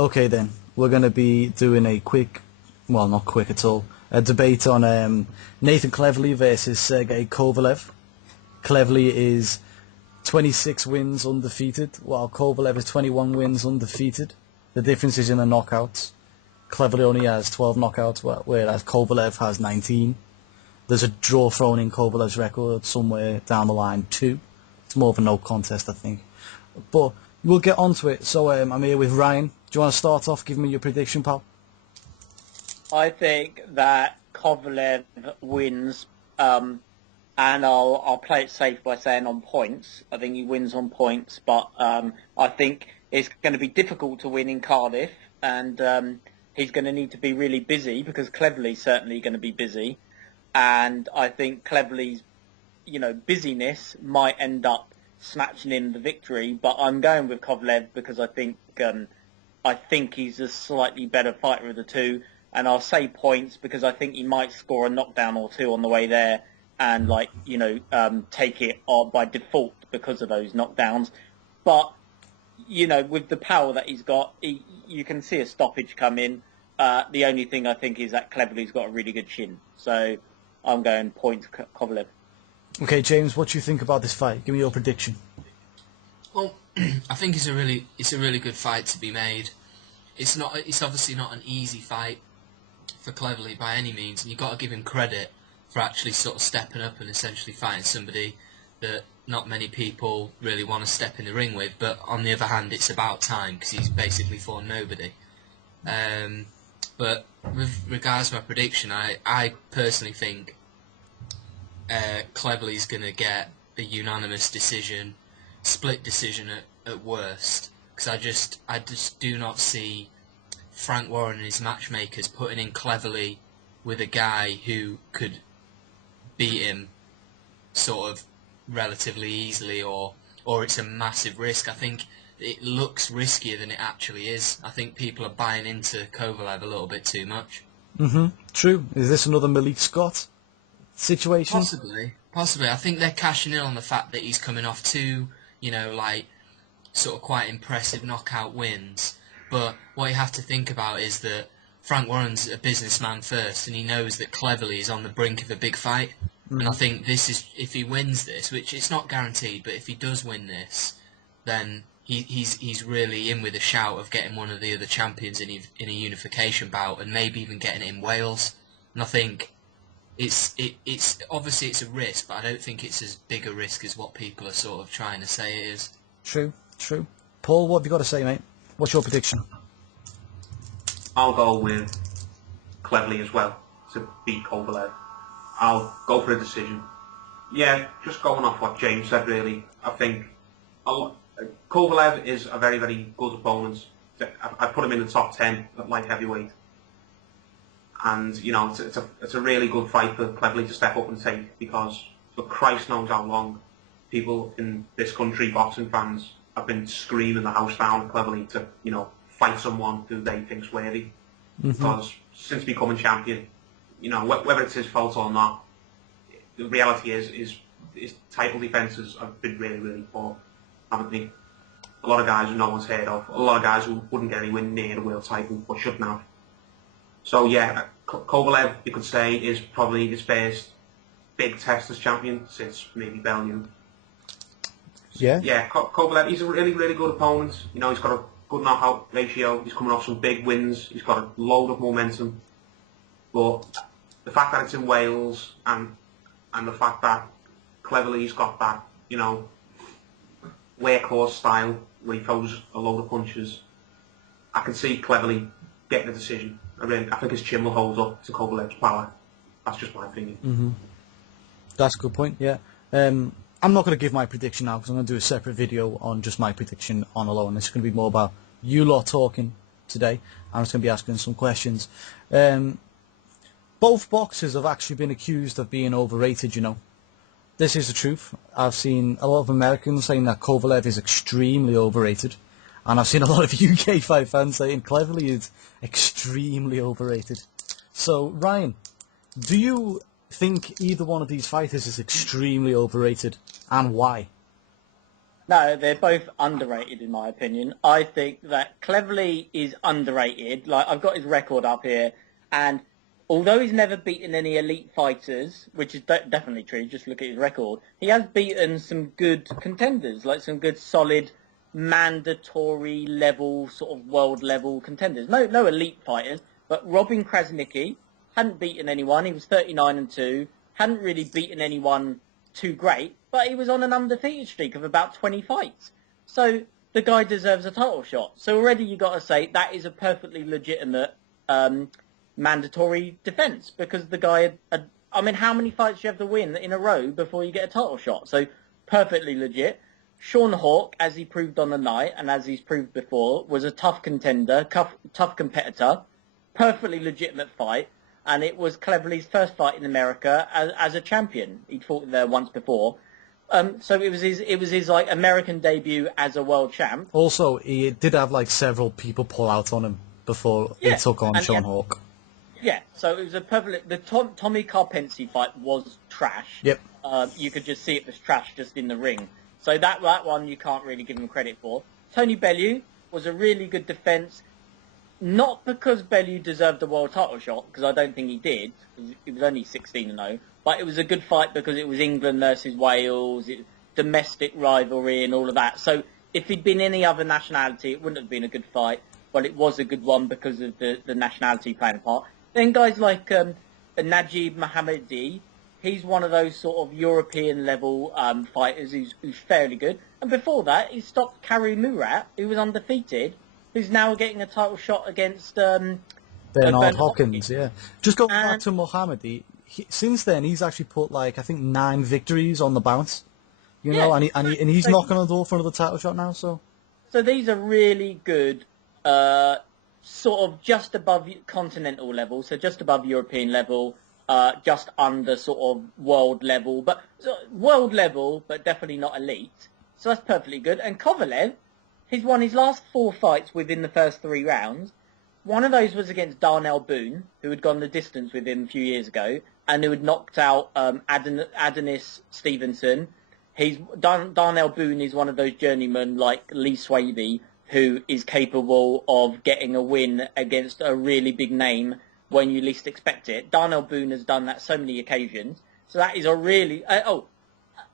Okay then, we're going to be doing a quick, well not quick at all, a debate on Nathan Cleverley versus Sergey Kovalev. Cleverley is 26 wins undefeated, while Kovalev is 21 wins undefeated. The difference is in the knockouts. Cleverley only has 12 knockouts, whereas Kovalev has 19. There's a draw thrown in Kovalev's record somewhere down the line too. It's more of a no contest, I think. But we'll get onto it. So I'm here with Ryan. Do you want to start off? Give me your prediction, pal. I think that Kovalev wins, and I'll play it safe by saying on points. I think he wins on points, but I think it's going to be difficult to win in Cardiff, and he's going to need to be really busy because Cleverley's certainly going to be busy, and I think Cleverley's, busyness might end up snatching in the victory. But I'm going with Kovalev because I think he's a slightly better fighter of the two. And I'll say points because I think he might score a knockdown or two on the way there and, take it on by default because of those knockdowns. But, with the power that he's got, you can see a stoppage come in. The only thing I think is that Cleverley's got a really good chin. So I'm going points Kovalev. Okay, James, what do you think about this fight? Give me your prediction. Well, I think it's a really good fight to be made. It's obviously not an easy fight for Cleverley by any means, and you've got to give him credit for actually sort of stepping up and essentially fighting somebody that not many people really want to step in the ring with. But on the other hand, it's about time because he's basically fought nobody. But with regards to my prediction, I personally think Cleverley's going to get a unanimous decision, split decision at worst, because I just do not see Frank Warren and his matchmakers putting in Cleverley with a guy who could beat him sort of relatively easily, or it's a massive risk. I think it looks riskier than it actually is. I think people are buying into Kovalev a little bit too much. True. Is this another Malik Scott situation? Possibly. I think they're cashing in on the fact that he's coming off two, sort of quite impressive knockout wins. But what you have to think about is that Frank Warren's a businessman first, and he knows that Cleverley is on the brink of a big fight. And I think this is, if he wins this, which it's not guaranteed, but if he does win this, then he's really in with a shout of getting one of the other champions in a unification bout, and maybe even getting it in Wales. And I think it's obviously it's a risk, but I don't think it's as big a risk as what people are sort of trying to say it is. True. Paul, what have you got to say, mate? What's your prediction? I'll go with Cleverley as well to beat Kovalev. I'll go for a decision. Yeah, just going off what James said, really. I think Kovalev is a very, very good opponent. I put him in the top 10 at light heavyweight. And, it's a really good fight for Cleverley to step up and take, because for Christ knows how long people in this country, boxing fans, have been screaming the house down at Cleverley to, fight someone who they think's worthy. Because since becoming champion, whether it's his fault or not, the reality is his title defences have been really, really poor, haven't they? A lot of guys who no one's heard of, a lot of guys who wouldn't get anywhere near the world title, but shouldn't have. So yeah, Kovalev, you could say, is probably his first big test as champion since maybe Bellew. Yeah, Kovalev, he's a really, really good opponent. He's got a good knockout ratio. He's coming off some big wins. He's got a load of momentum. But the fact that it's in Wales and the fact that Cleverley's got that, workhorse style where he throws a load of punches, I can see Cleverley getting a decision. I think his chin will hold up to Kovalev's power. That's just my opinion. That's a good point, yeah. I'm not going to give my prediction now because I'm going to do a separate video on just my prediction on alone. It's going to be more about you lot talking today. I'm just going to be asking some questions. Both boxers have actually been accused of being overrated, This is the truth. I've seen a lot of Americans saying that Kovalev is extremely overrated. And I've seen a lot of UK fight fans saying Cleverley is extremely overrated. So, Ryan, do you think either one of these fighters is extremely overrated, and why? No, they're both underrated in my opinion. I think that Cleverly is underrated. Like, I've got his record up here, and although he's never beaten any elite fighters, which is definitely true, just look at his record, he has beaten some good contenders, like some good solid mandatory level, sort of world level contenders. No elite fighters, but Robin Krasnicki hadn't beaten anyone. He was 39-2, hadn't really beaten anyone too great, but he was on an undefeated streak of about 20 fights. So the guy deserves a title shot. So already you got to say that is a perfectly legitimate mandatory defence, because the guy I mean, how many fights do you have to win in a row before you get a title shot? So perfectly legit. Sean Hawke, as he proved on the night and as he's proved before, was a tough contender, tough competitor, perfectly legitimate fight. And it was Cleverly's first fight in America as a champion. He'd fought there once before, so it was his like American debut as a world champ. Also, he did have like several people pull out on him before he took on Sean Hawke. Yeah, so it was a perfect. The Tommy Carpensi fight was trash. Yep. You could just see it was trash just in the ring. So that one you can't really give him credit for. Tony Bellew was a really good defence. Not because Bellew deserved a world title shot, because I don't think he did. He was only 16-0. But it was a good fight because it was England versus Wales, domestic rivalry and all of that. So if he'd been any other nationality, it wouldn't have been a good fight. But it was a good one because of the nationality playing a part. Then guys like Najib Mohammadi, he's one of those sort of European-level fighters who's fairly good. And before that, he stopped Kari Murat, who was undefeated, who's now getting a title shot against Bernard Hopkins. Yeah. Just going back to Mohammadi, since then he's actually put like I think 9 victories on the bounce. You know, and he's knocking on the door for another title shot now. So these are really good, sort of just above continental level, so just above European level, just under sort of world level, but definitely not elite. So that's perfectly good. And Kovalev, he's won his last 4 fights within the first 3 rounds. One of those was against Darnell Boone, who had gone the distance with him a few years ago, and who had knocked out Adonis Stevenson. Darnell Boone is one of those journeymen like Lee Swaby, who is capable of getting a win against a really big name when you least expect it. Darnell Boone has done that so many occasions. So that is a really...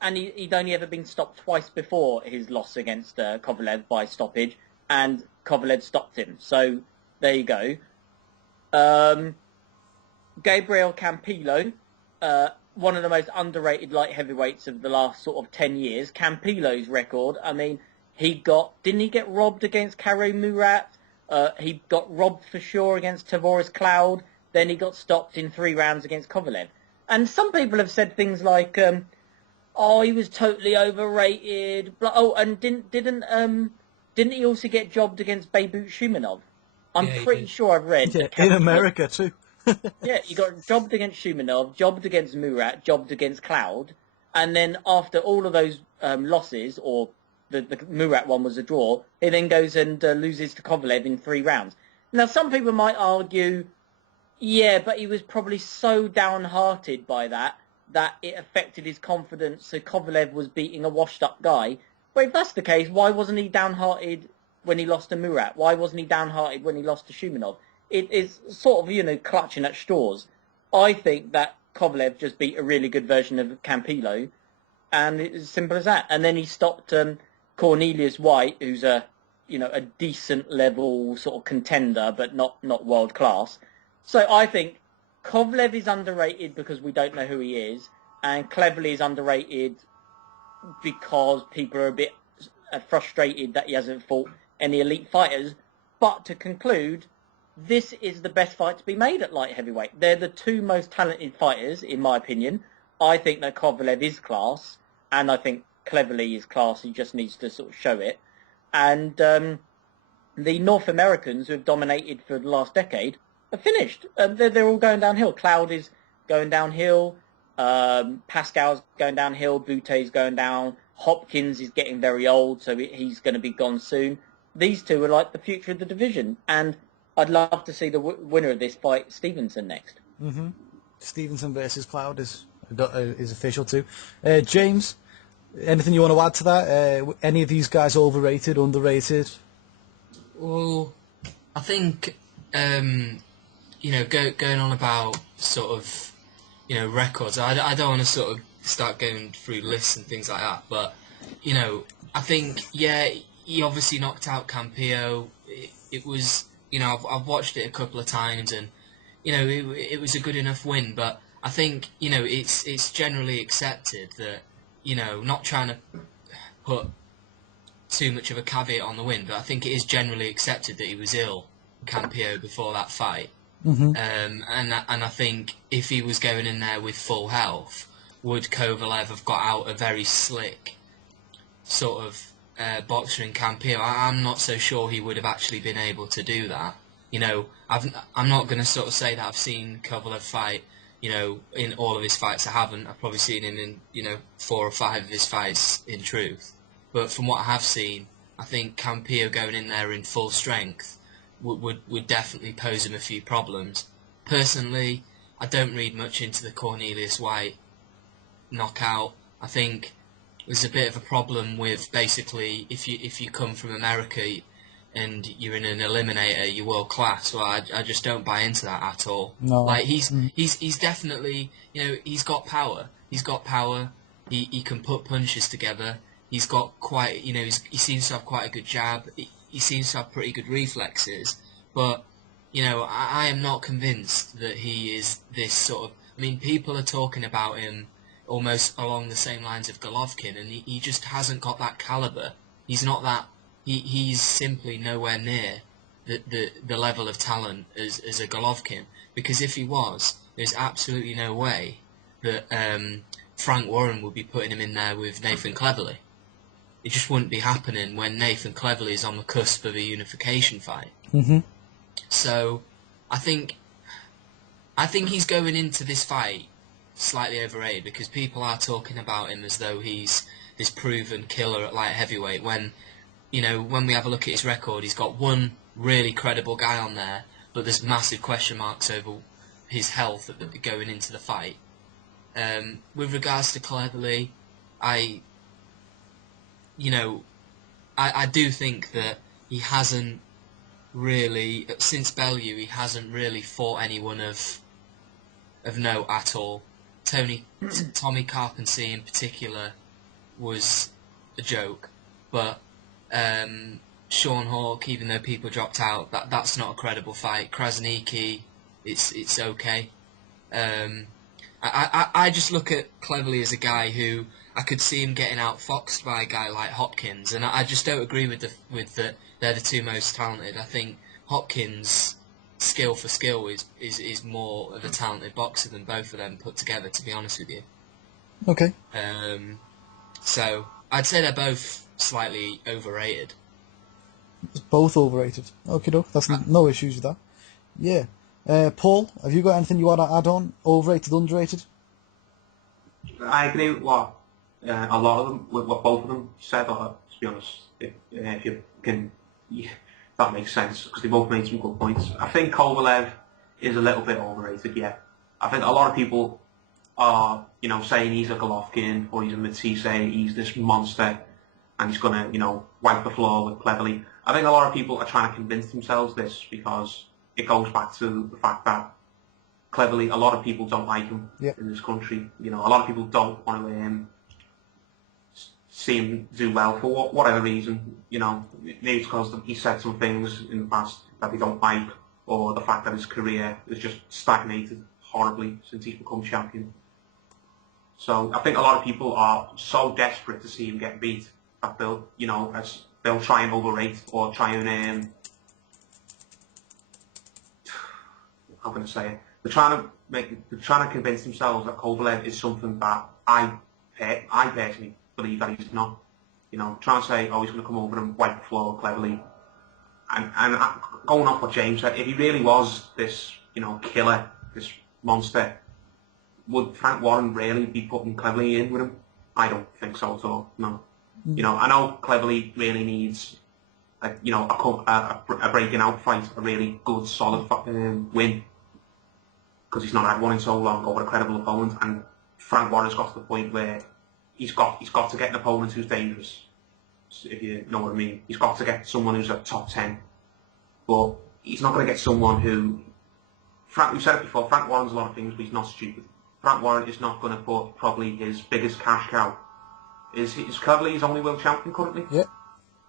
and he'd only ever been stopped twice before his loss against Kovalev by stoppage, and Kovalev stopped him. So there you go. Gabriel Campillo, one of the most underrated light heavyweights of the last sort of 10 years. Campillo's record, I mean, didn't he get robbed against Karo Murat? He got robbed for sure against Tavoris Cloud. Then he got stopped in 3 rounds against Kovalev. And some people have said things like, he was totally overrated. And didn't he also get jobbed against Beibut Shumenov? I'm pretty sure I've read. Yeah, in America too. Yeah, he got jobbed against Shumenov, jobbed against Murat, jobbed against Cloud, and then after all of those losses, or the Murat one was a draw, he then goes and loses to Kovalev in 3 rounds. Now, some people might argue, yeah, but he was probably so downhearted by that it affected his confidence, so Kovalev was beating a washed-up guy. But if that's the case, why wasn't he downhearted when he lost to Murat? Why wasn't he downhearted when he lost to Shumenov? It is sort of, clutching at straws. I think that Kovalev just beat a really good version of Campillo, and it's as simple as that. And then he stopped Cornelius White, who's a decent level sort of contender, but not world class. So I think Kovalev is underrated because we don't know who he is, and Cleverly is underrated because people are a bit frustrated that he hasn't fought any elite fighters. But to conclude, this is the best fight to be made at light heavyweight. They're the 2 most talented fighters, in my opinion. I think that Kovalev is class, and I think Cleverly is class. He just needs to sort of show it. And the North Americans, who have dominated for the last decade, are finished. They're all going downhill. Cloud is going downhill. Pascal's going downhill. Butte's going down. Hopkins is getting very old, so he's going to be gone soon. These 2 are like the future of the division, and I'd love to see the winner of this fight Stevenson next. Mm-hmm. Stevenson versus Cloud is official too. James, Anything you want to add to that? Any of these guys overrated, underrated? Well, I think going on about sort of records. I don't want to sort of start going through lists and things like that, but I think he obviously knocked out Campillo. It was I've watched it a couple of times, and it was a good enough win, but I think it's generally accepted that not trying to put too much of a caveat on the win, but I think it is generally accepted that he was ill, Campillo, before that fight. Mm-hmm. And I think if he was going in there with full health, would Kovalev have got out a very slick sort of boxer in Campillo? I'm not so sure he would have actually been able to do that. I'm not going to sort of say that I've seen Kovalev fight, in all of his fights. I haven't. I've probably seen him in, 4 or 5 of his fights in truth. But from what I have seen, I think Campillo going in there in full strength would definitely pose him a few problems. Personally, I don't read much into the Cornelius White knockout. I think there's a bit of a problem with basically if you come from America and you're in an eliminator, you're world class. Well, I just don't buy into that at all. No. Like he's definitely he's got power. He's got power. He can put punches together. He's got quite he seems to have quite a good jab. He seems to have pretty good reflexes. But I am not convinced that he is this sort of. I mean, people are talking about him almost along the same lines of Golovkin, and he just hasn't got that caliber. He's not that. He's simply nowhere near the level of talent as a Golovkin. Because if he was, there's absolutely no way that Frank Warren would be putting him in there with Nathan Cleverly. It just wouldn't be happening when Nathan Cleverly is on the cusp of a unification fight. Mm-hmm. So, I think he's going into this fight slightly overrated because people are talking about him as though he's this proven killer at light heavyweight. When we have a look at his record, he's got one really credible guy on there, but there's massive question marks over his health going into the fight. With regards to Cleverly, I do think that he hasn't really, since Bellew, he hasn't really fought anyone of note at all. Tommy Carpenter in particular was a joke, but Sean Hawke, even though people dropped out, that's not a credible fight. Krasniki, it's okay. I just look at Cleverly as a guy who I could see him getting outfoxed by a guy like Hopkins, and I just don't agree with that they're the two most talented. I think Hopkins, skill for skill, is more of a talented boxer than both of them put together, to be honest with you. Okay. So I'd say they're both slightly overrated. Both overrated. Okay, doke. That's no issues with that. Yeah. Paul, have you got anything you want to add on? Overrated, underrated? I agree with what a lot of them, with what both of them said. To be honest, if you can, that makes sense because they both made some good points. I think Kovalev is a little bit overrated. Yeah, I think a lot of people are, saying he's a Golovkin or he's a Matsise, he's this monster, and he's gonna, wipe the floor with Cleverly. I think a lot of people are trying to convince themselves this because it goes back to the fact that Cleverly, a lot of people don't like him in this country. A lot of people don't want to see him do well for whatever reason. Maybe it's because he said some things in the past that they don't like, or the fact that his career has just stagnated horribly since he's become champion. So I think a lot of people are so desperate to see him get beat that they'll try and overrate or try and how can I say it? They're trying to convince themselves that Kovalev is something that I personally believe that he's not. Trying to say, oh, he's going to come over and wipe the floor Cleverly. And going off what James said, if he really was this, killer, this monster, would Frank Warren really be putting Cleverly in with him? I don't think so at all. No. I know Cleverly really needs, a breaking out fight, a really good, solid win, because he's not had one in so long over a credible opponent. And Frank Warren's got to the point where he's got to get an opponent who's dangerous, if you know what I mean. He's got to get someone who's at top 10. But he's not going to get someone who... we've said it before, Frank Warren's a lot of things, but he's not stupid. Frank Warren is not going to put probably his biggest cash cow. Is Kovalev his only world champion currently? Yeah.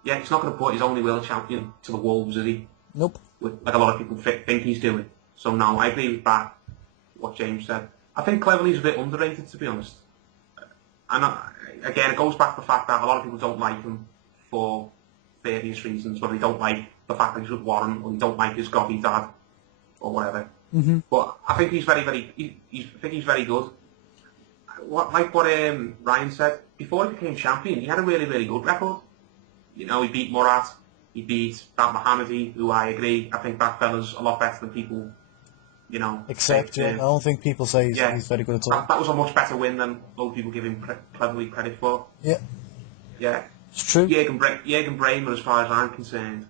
Yeah, he's not going to put his only world champion to the Wolves, is he? Nope. Like a lot of people think he's doing. So no, I agree with that, what James said. I think Cleverley's a bit underrated, to be honest. And again, it goes back to the fact that a lot of people don't like him for various reasons, whether they don't like the fact that he's with Warren, or they don't like his gobby dad, or whatever. Mm-hmm. But I think he's very good. Like what Ryan said, before he became champion, he had a really, really good record. You know, he beat Murat, he beat that Mohammadi, who I agree, I think that fella's a lot better than people, you know. Except, I don't think people say he's very good at all. That was a much better win than most people give him cleverly credit for. Yeah. Yeah. It's true. Jürgen Bremer, as far as I'm concerned,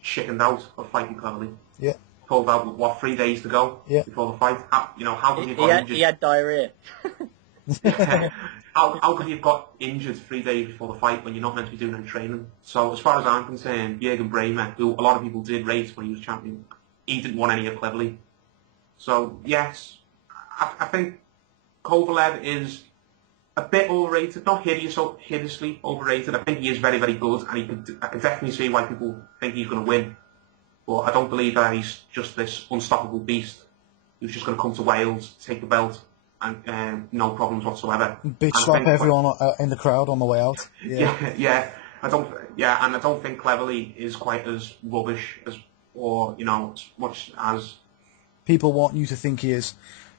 chickened out of fighting Cleverley. Yeah. Pulled out with, 3 days to go before the fight. How could he have got injured? He had diarrhea. How could he have got injured 3 days before the fight when you're not meant to be doing any training? So as far as I'm concerned, Jürgen Bremer, who a lot of people did rate when he was champion, he didn't want any of Cleverley. So yes, I think Kovalev is a bit overrated, not hideously overrated. I think he is very, very good, and I can definitely see why people think he's going to win. But I don't believe that he's just this unstoppable beast who's just going to come to Wales, take the belt, and no problems whatsoever. Bitch slap everyone in the crowd on the way out. Yeah. I don't think Cleverley is quite as rubbish as much as people want you to think he is.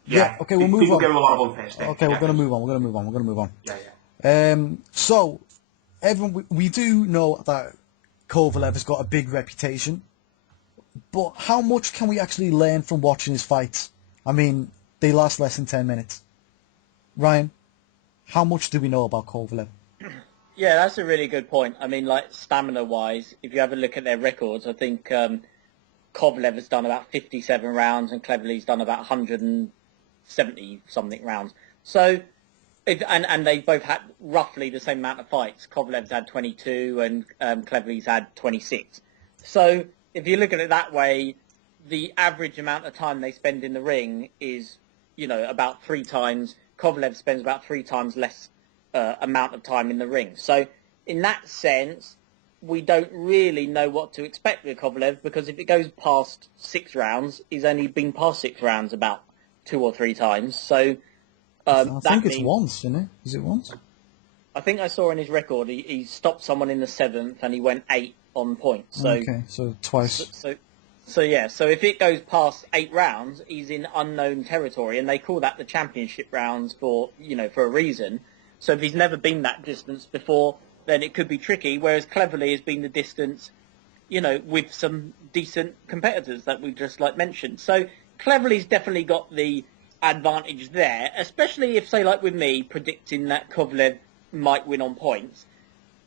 Yeah. Okay, we'll move on. People give him a lot of unfair stick. Okay, we're going to move on. Yeah. So, everyone, we do know that Kovalev has got a big reputation, but how much can we actually learn from watching his fights? I mean, they last less than 10 minutes. Ryan, how much do we know about Kovalev? Yeah, that's a really good point. I mean, like, stamina-wise, if you have a look at their records, I think Kovalev has done about 57 rounds and Cleverley's done about 170-something rounds. So, and they both had roughly the same amount of fights. Kovalev's had 22 and Cleverley's had 26. So, if you look at it that way, the average amount of time they spend in the ring is, about 3 times. Kovalev spends about 3 times less amount of time in the ring. So, in that sense, we don't really know what to expect with Kovalev, because if it goes past 6 rounds, he's only been past 6 rounds about 2 or 3 times. So, I think it's once, isn't it? Is it once? I think I saw in his record he stopped someone in the 7th and he went 8 on points. So, okay, so twice. So if it goes past 8 rounds, he's in unknown territory, and they call that the championship rounds for a reason. So if he's never been that distance before, then it could be tricky. Whereas Cleverley has been the distance, with some decent competitors that we just mentioned. So Cleverley's definitely got the advantage there, especially if, say, like with me, predicting that Kovalev might win on points.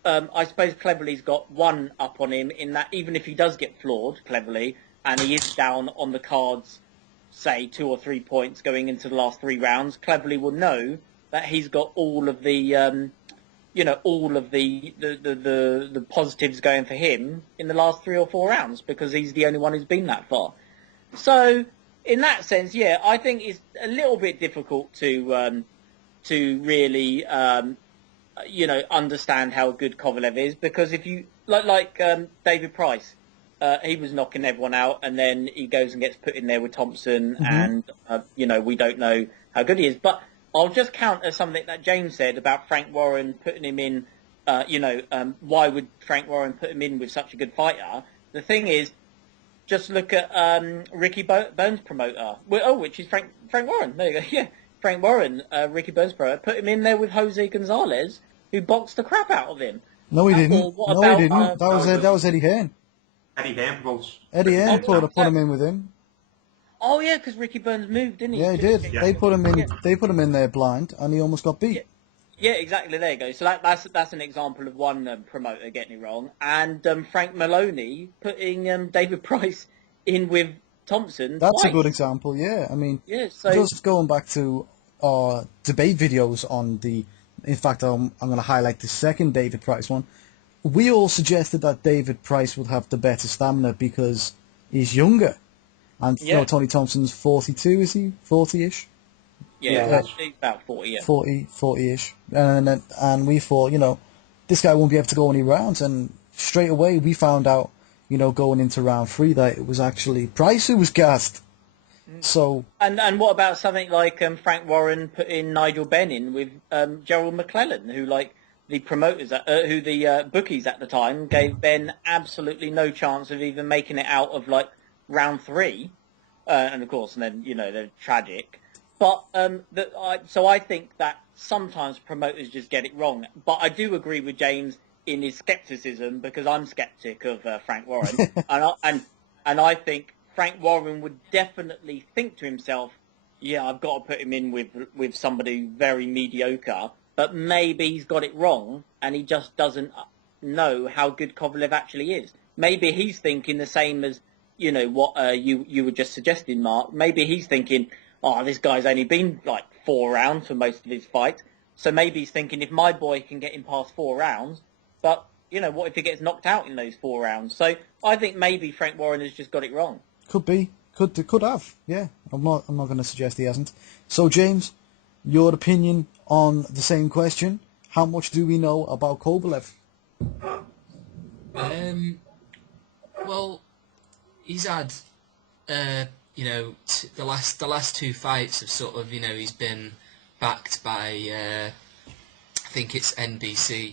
I suppose Cleverley's got one up on him in that even if he does get floored, Cleverley, and he is down on the cards, say 2 or 3 points going into the last 3 rounds, Cleverley will know that he's got all of the, all of the positives going for him in the last 3 or 4 rounds, because he's the only one who's been that far. So, in that sense, yeah, I think it's a little bit difficult to really, understand how good Kovalev is, because if you like David Price, he was knocking everyone out, and then he goes and gets put in there with Thompson, and we don't know how good he is. But I'll just counter something that James said about Frank Warren putting him in. Why would Frank Warren put him in with such a good fighter? The thing is, just look at Ricky Bones' promoter, which is Frank Warren. There you go. Yeah, Frank Warren, Ricky Bones' promoter, put him in there with Jose Gonzalez, who boxed the crap out of him. No, he didn't. He didn't. That was Eddie Hearn. Eddie Hearn promotes. Eddie Hearn put him in with him. Oh yeah, because Ricky Burns moved, didn't he? Yeah, he did. Yeah. They put him in. Yeah. They put him in there blind, and he almost got beat. Yeah, exactly. There you go. So that's an example of one promoter getting it wrong, and Frank Maloney putting David Price in with Thompson. That's twice. a good example. Yeah, I mean, yeah. So just going back to our debate videos on the In fact, I'm going to highlight the second David Price one. We all suggested that David Price would have the better stamina because he's younger. And Yeah. Tony Thompson's 42, is he? 40-ish? Yeah, he's about 40, yeah. 40-ish. And we thought, this guy won't be able to go any rounds. And straight away we found out, going into round 3 that it was actually Price who was gassed. So And what about something like Frank Warren putting Nigel Benn in with Gerald McClellan, who the promoters, who the bookies at the time gave Ben absolutely no chance of even making it out of round 3, and of course, and then they're tragic. But so I think that sometimes promoters just get it wrong. But I do agree with James in his skepticism because I'm skeptic of Frank Warren, and I think Frank Warren would definitely think to himself, yeah, I've got to put him in with somebody very mediocre, but maybe he's got it wrong and he just doesn't know how good Kovalev actually is. Maybe he's thinking the same as, what you were just suggesting, Mark. Maybe he's thinking, oh, this guy's only been 4 rounds for most of his fights, so maybe he's thinking if my boy can get him past 4 rounds, but, what if he gets knocked out in those 4 rounds? So I think maybe Frank Warren has just got it wrong. could be, could have, yeah. I'm not going to suggest he hasn't. So James, your opinion on the same question: how much do we know about Kovalev? Well, he's had, the last 2 fights have sort of, he's been backed by, I think it's NBC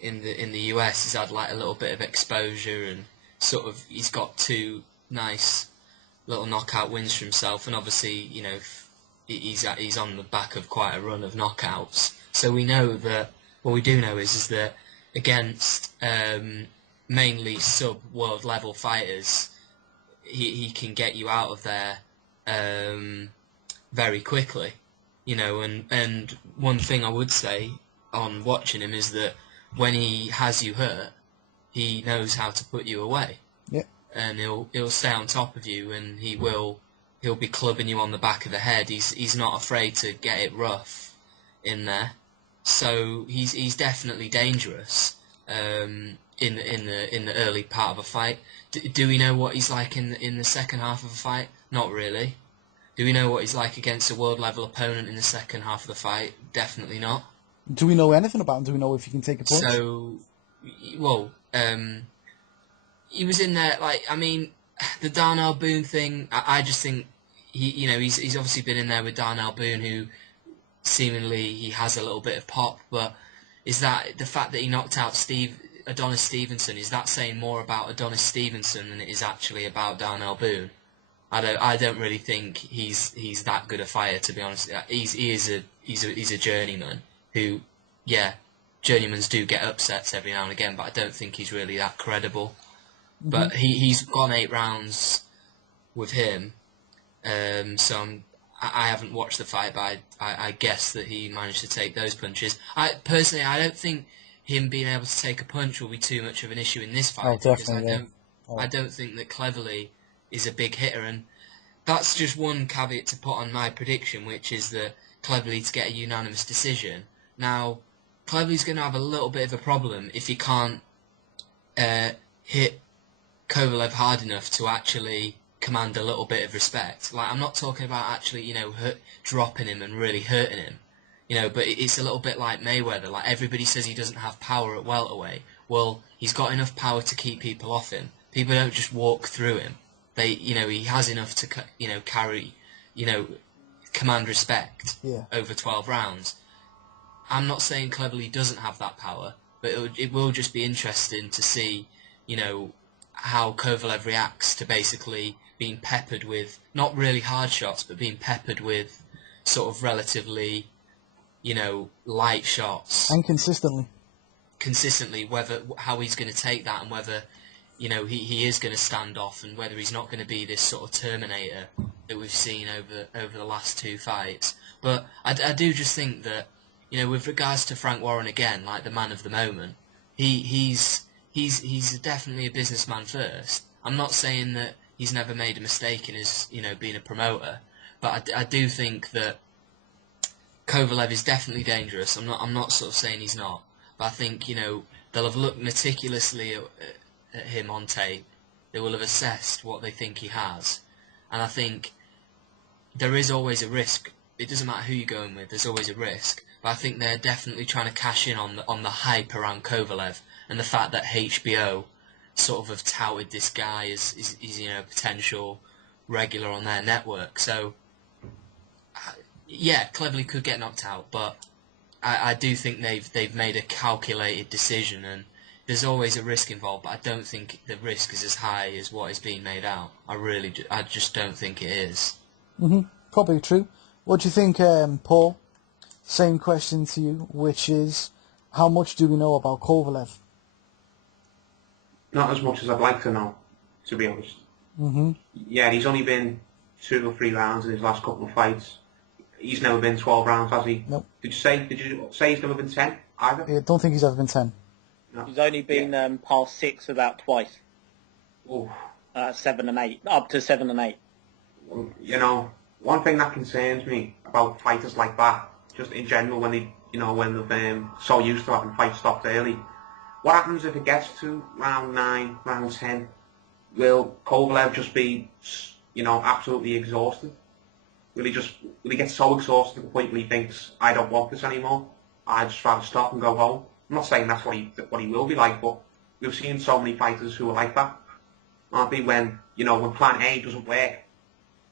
in the US. He's had a little bit of exposure and sort of he's got 2 nice little knockout wins for himself, and obviously he's on the back of quite a run of knockouts. So we know that what we do know is that against mainly sub-world level fighters, he can get you out of there very quickly, and one thing I would say on watching him is that when he has you hurt, he knows how to put you away. Yeah. And he'll stay on top of you, and he'll be clubbing you on the back of the head. He's not afraid to get it rough in there. So he's definitely dangerous in the early part of a fight. Do we know what he's like in the second half of a fight? Not really. Do we know what he's like against a world level opponent in the second half of the fight? Definitely not. Do we know anything about him? Do we know if he can take a punch? So, well, he was in there. The Darnell Boone thing. I just think he's obviously been in there with Darnell Boone, who seemingly he has a little bit of pop. But is that the fact that he knocked out Adonis Stevenson? Is that saying more about Adonis Stevenson than it is actually about Darnell Boone? I don't really think he's that good a fighter, to be honest. He's a journeyman who, yeah, journeymans do get upsets every now and again, but I don't think he's really that credible. Mm-hmm. But he's gone 8 rounds with him, so I haven't watched the fight, but I guess that he managed to take those punches. Personally, I don't think him being able to take a punch will be too much of an issue in this fight, because I don't think that Cleverly is a big hitter, and that's just one caveat to put on my prediction, which is that Cleverly to get a unanimous decision. Now, Cleverly's going to have a little bit of a problem if he can't hit Kovalev hard enough to actually command a little bit of respect. I'm not talking about actually, dropping him and really hurting him, but it's a little bit like Mayweather. Everybody says he doesn't have power at welterweight. Well, he's got enough power to keep people off him. People don't just walk through him. He has enough to, carry, command respect over 12 rounds. I'm not saying Cleverly doesn't have that power, but it will just be interesting to see, how Kovalev reacts to basically being peppered with, not really hard shots, but being peppered with sort of relatively, light shots. And consistently. Consistently, how he's going to take that, and whether, he is going to stand off, and whether he's not going to be this sort of Terminator that we've seen over the last 2 fights. But I do just think that, with regards to Frank Warren again, the man of the moment, he's definitely a businessman first. I'm not saying that he's never made a mistake in his, being a promoter, but I do think that Kovalev is definitely dangerous. I'm not sort of saying he's not, but I think they'll have looked meticulously at him on tape. They will have assessed what they think he has, and I think there is always a risk. It doesn't matter who you're going with. There's always a risk. But I think they're definitely trying to cash in on the hype around Kovalev and the fact that HBO sort of have touted this guy as potential regular on their network. So yeah, Cleverly could get knocked out, but I do think they've made a calculated decision, and there's always a risk involved. But I don't think the risk is as high as what is being made out. I just don't think it is. Probably true. What do you think, Paul? Same question to you, which is, how much do we know about Kovalev? Not as much as I'd like to know, to be honest. Yeah, he's only been 2 or 3 rounds in his last couple of fights. He's never been 12 rounds, has he? Nope. Did you say he's never been 10 either? I don't think he's ever been 10. No. He's only been past 6 about twice. Oh. 7 and 8, up to 7 and 8. Well, one thing that concerns me about fighters like that, just in general, when they've so used to having fights stopped early, what happens if it gets to round 9, round 10? Will Kovalev just be, absolutely exhausted? Will he get so exhausted to the point where he thinks, I don't want this anymore, I'd just rather stop and go home? I'm not saying that's what he will be like, but we've seen so many fighters who are like that, aren't they? When plan A doesn't work,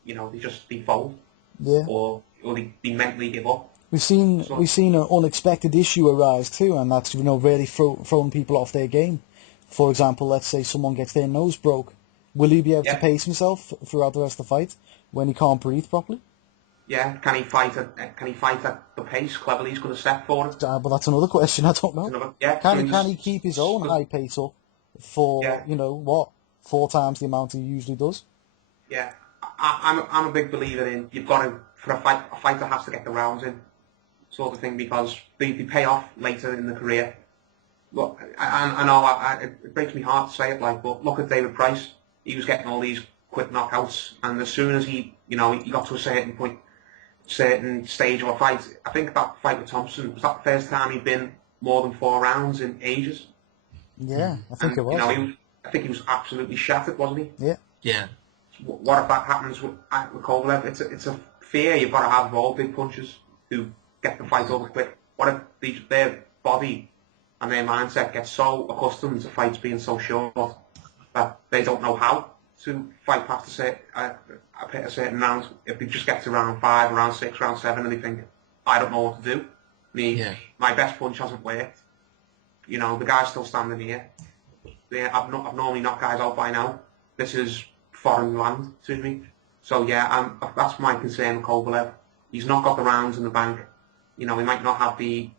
they fold, or they mentally give up. We've seen an unexpected issue arise too, and that's really throwing people off their game. For example, let's say someone gets their nose broke. Will he be able to pace himself throughout the rest of the fight when he can't breathe properly? Yeah, can he fight at the pace Cleverly's going to set for it? But that's another question. I don't know. Can he keep his own high pace up for 4 times the amount he usually does? Yeah, I'm a big believer in you've got to, for a fighter has to get the rounds in, sort of thing, because they pay off later in the career. Look, I know it breaks my heart to say it, but look at David Price. He was getting all these quick knockouts, and as soon as he got to a certain stage of a fight, I think that fight with Thompson was that the first time he'd been more than 4 rounds in ages. Yeah, I think it was. I think he was absolutely shattered, wasn't he? Yeah. Yeah. What if that happens with Kovalev? It's a fear you've got to have of all big punchers who get the fight over quick. What if their body and their mindset gets so accustomed to fights being so short that they don't know how to fight past a certain round? If they just get to round 5, round 6, round 7, and they think, I don't know what to do. My best punch hasn't worked. The guy's still standing here. I've normally knocked guys out by now. This is foreign land to me. So yeah, that's my concern with Kovalev. He's not got the rounds in the bank. He might not have the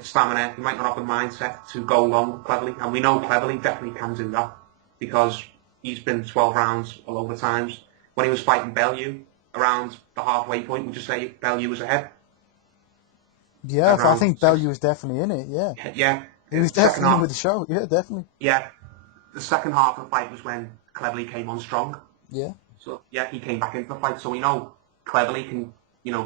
stamina. He might not have the mindset to go long Cleverly. And we know Cleverly definitely can do that, because he's been 12 rounds a lot of times. When he was fighting Bellew around the halfway point, would you say Bellew was ahead? Yeah, I think Bellew was definitely in it, yeah. Yeah. He was definitely in with the show, yeah, definitely. Yeah. The second half of the fight was when Cleverly came on strong. Yeah. So, yeah, he came back into the fight. So we know Cleverly can,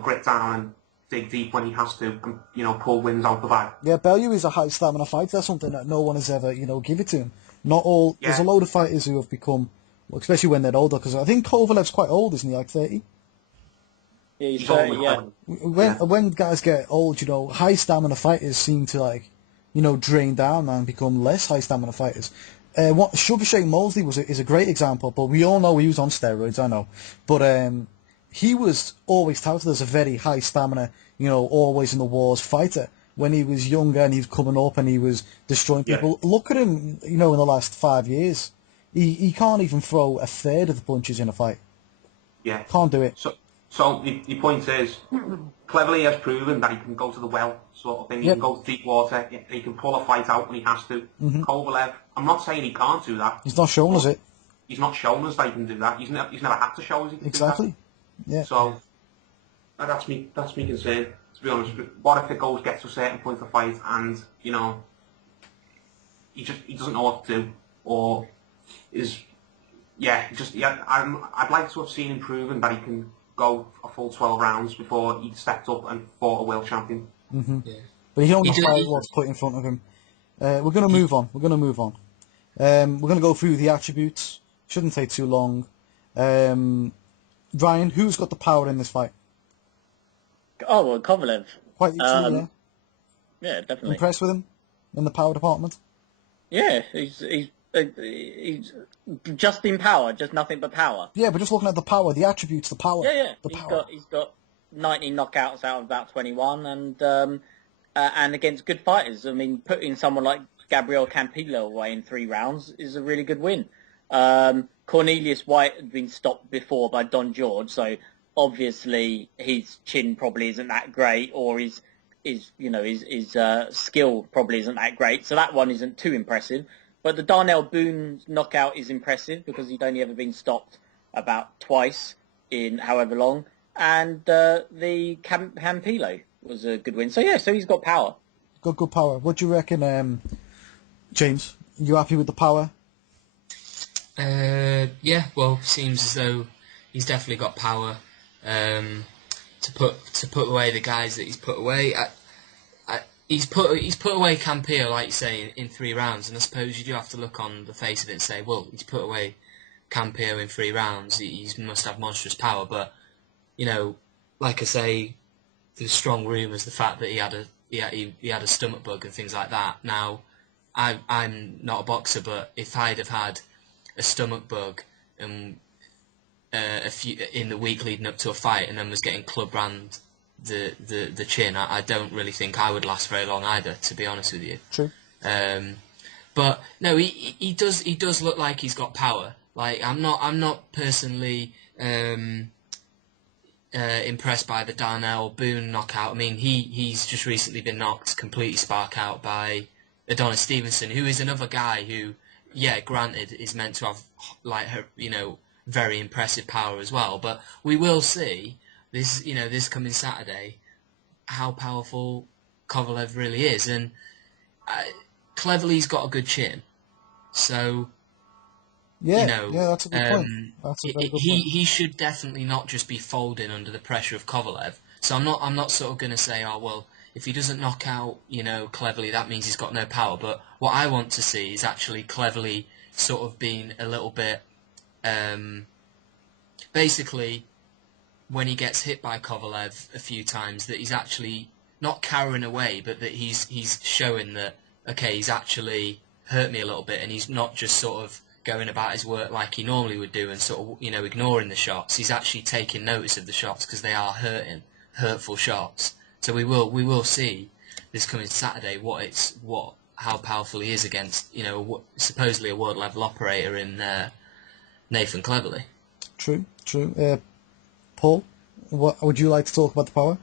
grit down and dig deep when he has to and, pull wins out the bag. Yeah, Bellew is a high stamina fighter. That's something that no one has ever, give it to him. Not all... Yeah. There's a load of fighters who have become... Well, especially when they're older, because I think Kovalev's quite old, isn't he? Like 30? Yeah, he's 30, yeah. When guys get old, high stamina fighters seem to, drain down and become less high stamina fighters. Sugar Shane Mosley is a great example, but we all know he was on steroids, I know. But he was always touted as a very high stamina, always in the wars fighter. When he was younger and he was coming up and he was destroying people, look at him, in the last 5 years. He can't even throw a third of the punches in a fight. Yeah. Can't do it. So the point is, Cleverly has proven that he can go to the well, sort of thing. He can go to deep water. He can pull a fight out when he has to. Kovalev, I'm not saying he can't do that. He's not shown us it. He's not shown us that he can do that. He's never had to show us he can Exactly. do that. Yeah. So that's me concern. To be honest, what if it gets to a certain point of the fight and he doesn't know what to do, or I'd like to have seen him proven that he can go a full 12 rounds before he stepped up and fought a world champion. Mm-hmm. Yeah. But he only He did- fight he- what's put in front of him. We're going to move on. We're going to move on. We're going to go through the attributes. Shouldn't take too long. Ryan, who's got the power in this fight? Oh, well, Kovalev. Quite easily, yeah. Yeah, definitely. Impressed with him in the power department? Yeah, he's just in power, just nothing but power. Yeah, but just looking at the power, the attributes, the power. Yeah. The power. He's got 19 knockouts out of about 21, and against good fighters. I mean, putting someone like Gabriel Campillo away in 3 rounds is a really good win. Cornelius White had been stopped before by Don George, so obviously his chin probably isn't that great, or his skill probably isn't that great. So that one isn't too impressive. But the Darnell Boone knockout is impressive because he'd only ever been stopped about twice in however long. And the Campillo was a good win. So yeah, so he's got power. Got good power. What do you reckon, James? You happy with the power? Yeah, well, seems as though he's definitely got power to put away the guys that he's put away. He's put away Campillo, like you say, in 3 rounds, and I suppose you do have to look on the face of it and say, well, he's put away Campillo in 3 rounds. He must have monstrous power, but like I say, there's strong rumours the fact that he had a stomach bug and things like that. Now, I'm not a boxer, but if I'd have had a stomach bug and in the week leading up to a fight, and then was getting club round the chin, I don't really think I would last very long either, to be honest with you. True. But no, he does look like he's got power. Like I'm not personally impressed by the Darnell Boone knockout. I mean, he's just recently been knocked completely spark out by Adonis Stevenson, who is another guy who, yeah, granted, is meant to have very impressive power as well. But we will see this coming Saturday how powerful Kovalev really is, and Cleverly's got a good chin, so Yeah, that's a good point. That's a very good point. he should definitely not just be folding under the pressure of Kovalev. So I'm not sort of going to say, oh well, if he doesn't knock out Cleverly, that means he's got no power. But what I want to see is actually Cleverly sort of being a little bit basically, when he gets hit by Kovalev a few times, that he's actually not cowering away, but that he's showing that, okay, he's actually hurt me a little bit, and he's not just sort of going about his work like he normally would do and sort of ignoring the shots. He's actually taking notice of the shots because they are hurtful shots. So we will see this coming Saturday how powerful he is against supposedly a world level operator in Nathan Cleverly. True. Paul, what would you like to talk about the power?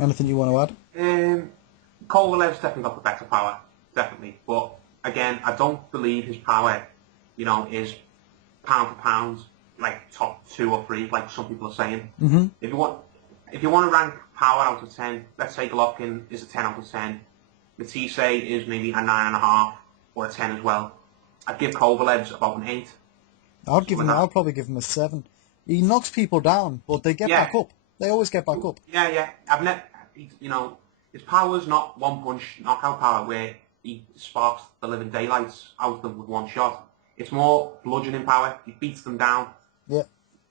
Anything you want to add? Kovalev's definitely got the better power, definitely. But again, I don't believe his power, is pound for pound, like top 2 or 3, like some people are saying. Mm-hmm. If you want to rank power out of 10, let's say Golovkin is a 10 out of 10. Matisse is maybe a 9.5 or a 10 as well. I'd give Kovalev's about an 8. I'd probably give him a 7. He knocks people down, but they get back up. They always get back up. Yeah. His power's not one punch knockout power where he sparks the living daylights out of them with one shot. It's more bludgeoning power. He beats them down. Yeah.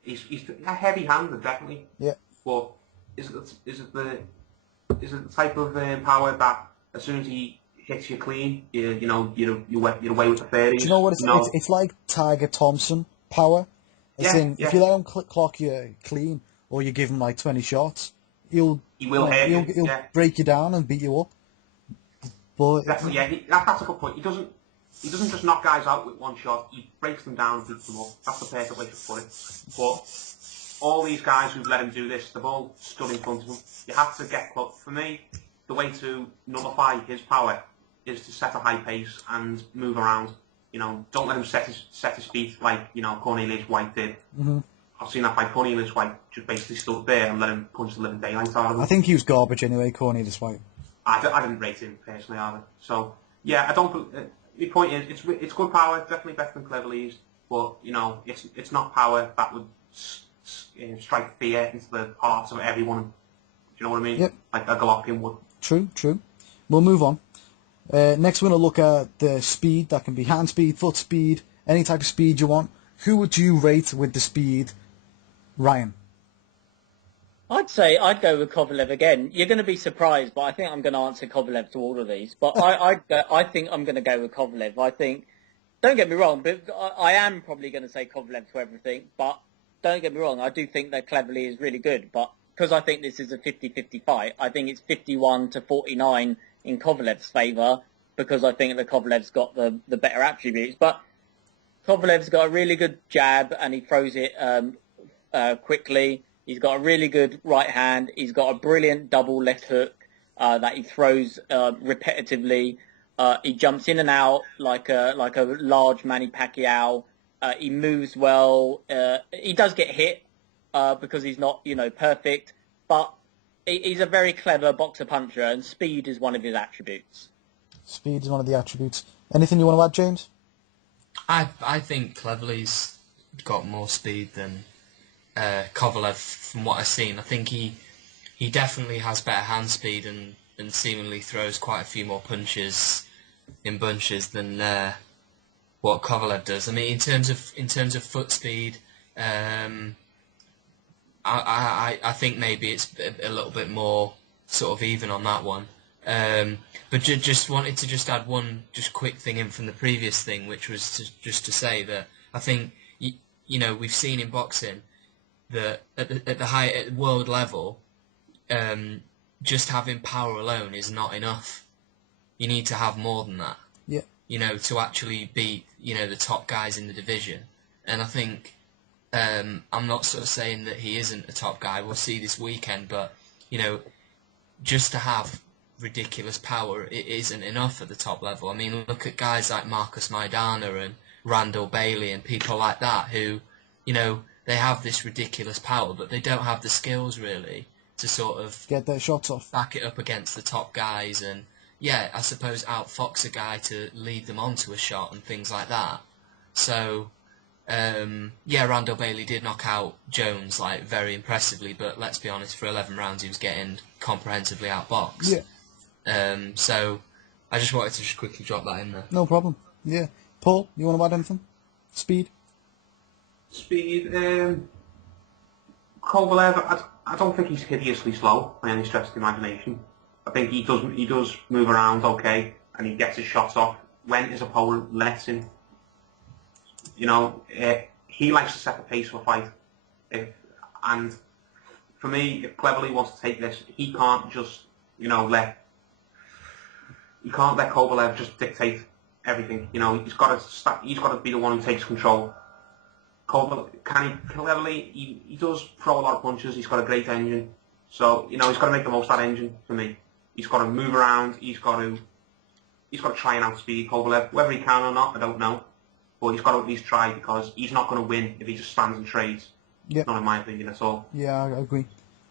He's heavy-handed, definitely. Yeah. But is it the type of power that as soon as he hits you clean, you're away with the fairies? Do you know what it's like? Tiger Thompson power. If you let him clock you clean, or you give him like 20 shots, he'll break you down and beat you up. But definitely, that's a good point. He doesn't just knock guys out with one shot. He breaks them down and beats them up. That's the perfect way to put it. But all these guys who've let him do this, they've all stood in front of him. You have to get close. For me, the way to nullify his power is to set a high pace and move around. Don't let him set his feet like Cornelius White did. Mm-hmm. I've seen that by Cornelius White, just basically stood there and let him punch the living daylights out of him. I think he was garbage anyway, Cornelius White. I didn't rate him personally either. So yeah, I don't. The point is, it's good power, definitely better than Cleverly's, but it's not power that would strike fear into the hearts of everyone. Do you know what I mean? Yep. Like a Golovkin would. True. We'll move on. Next, we're going to look at the speed. That can be hand speed, foot speed, any type of speed you want. Who would you rate with the speed, Ryan? I'd say I'd go with Kovalev again. You're going to be surprised, but I think I'm going to answer Kovalev to all of these. But I think I'm going to go with Kovalev. I think, don't get me wrong, but I am probably going to say Kovalev to everything. But don't get me wrong, I do think that Cleverly is really good. But because I think this is a 50-50 fight, I think it's 51-49 in Kovalev's favour because I think that Kovalev's got the better attributes. But Kovalev's got a really good jab and he throws it quickly. He's got a really good right hand. He's got a brilliant double left hook that he throws repetitively. He jumps in and out like a large Manny Pacquiao. He moves well. He does get hit because he's not, perfect. But he's a very clever boxer puncher, and speed is one of his attributes. Speed is one of the attributes. Anything you want to add, James? I think Cleverly's got more speed than Kovalev from what I've seen. I think he definitely has better hand speed and seemingly throws quite a few more punches in bunches than what Kovalev does. I mean, in terms of foot speed, I think maybe it's a little bit more sort of even on that one. But just wanted to add one quick thing in from the previous thing, which was to say that I think we've seen in boxing that at the high world level, just having power alone is not enough. You need to have more than that. Yeah. To actually beat the top guys in the division. And I think I'm not sort of saying that he isn't a top guy. We'll see this weekend, but just to have ridiculous power, it isn't enough at the top level. I mean, look at guys like Marcus Maidana and Randall Bailey and people like that who, they have this ridiculous power, but they don't have the skills really to sort of get their shots off, back it up against the top guys, and I suppose outfox a guy to lead them onto a shot and things like that. So, Randall Bailey did knock out Jones very impressively, but let's be honest, for 11 rounds he was getting comprehensively outboxed. Yeah. So I just wanted to quickly drop that in there. No problem. Yeah. Paul, you want to add anything? Speed? Kovalev, I don't think he's hideously slow by any stretch of the imagination. I think he does move around okay, and he gets his shots off when his opponent lets him. He likes to set the pace for a fight. And for me, if Cleverly wants to take this, he can't just let Kovalev just dictate everything. He's got to be the one who takes control. Cleverly, he does throw a lot of punches. He's got a great engine, so he's got to make the most of that engine. For me, he's got to move around. He's got to try and outspeed Kovalev. Whether he can or not, I don't know, but he's got to at least try, because he's not going to win if he just stands and trades. Yep. Not in my opinion at all. Yeah, I agree.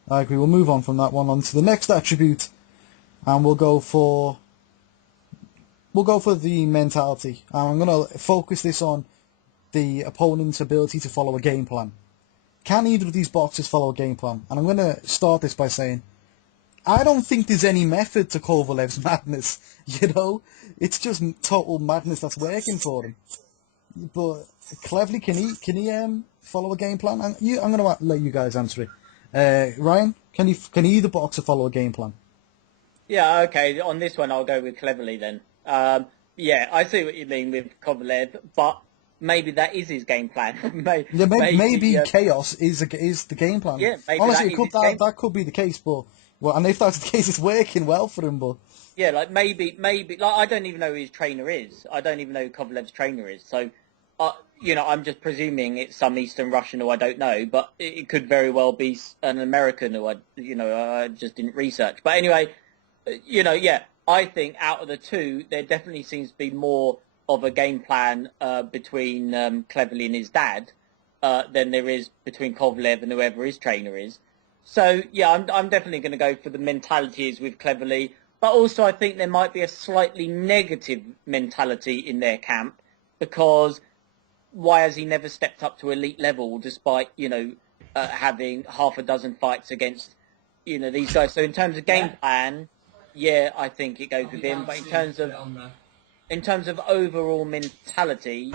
We'll move on from that one on to the next attribute, and we'll go for the mentality. I'm going to focus this on the opponent's ability to follow a game plan. Can either of these boxers follow a game plan? And I'm going to start this by saying, I don't think there's any method to Kovalev's madness. It's just total madness that's working for him. But Cleverly, can he follow a game plan? And I'm going to let you guys answer it. Ryan, can either boxer follow a game plan? Yeah, okay. On this one, I'll go with Cleverly then. I see what you mean with Kovalev, but maybe that is his game plan. maybe chaos is the game plan. Yeah, maybe honestly, that could be the case, but and if that's the case, it's working well for him. But maybe I don't even know who his trainer is. I don't even know who Kovalev's trainer is. So, I'm just presuming it's some Eastern Russian who I don't know, but it could very well be an American who I just didn't research. But anyway, I think out of the two, there definitely seems to be more of a game plan between Cleverly and his dad than there is between Kovalev and whoever his trainer is. So, I'm definitely going to go for the mentalities with Cleverly. But also I think there might be a slightly negative mentality in their camp, because why has he never stepped up to elite level despite, having half a dozen fights against, these guys. So in terms of game plan, yeah, I think it goes with him. But in terms of overall mentality,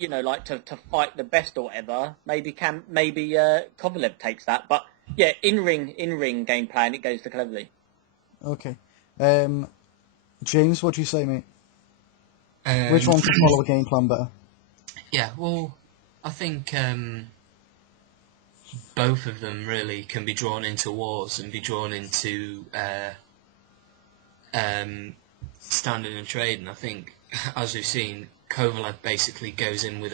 like to fight the best or whatever, maybe Kovalev takes that. But yeah, in ring game plan, it goes to Cleverly. Okay. James, what do you say, mate? Which one can follow a game plan better? Yeah, well, I think both of them really can be drawn into wars and be drawn into standing and trading. I think, as we've seen, Kovalev basically goes in with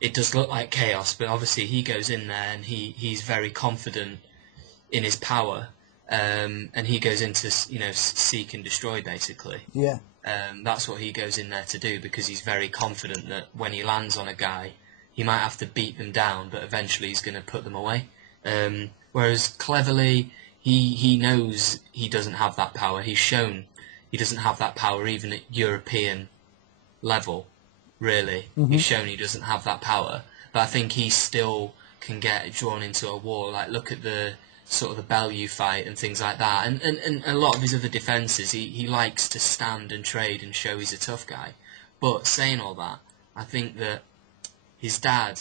it does look like chaos, but obviously he goes in there and he's very confident in his power, and he goes into seek and destroy basically. Yeah. That's what he goes in there to do, because he's very confident that when he lands on a guy, he might have to beat them down, but eventually he's going to put them away. Whereas Cleverly, he knows he doesn't have that power. He's shown he doesn't have that power even at European level, really. Mm-hmm. He's shown he doesn't have that power. But I think he still can get drawn into a war. Like, look at the sort of the Bellew fight and things like that. And a lot of his other defences, he likes to stand and trade and show he's a tough guy. But saying all that, I think that his dad,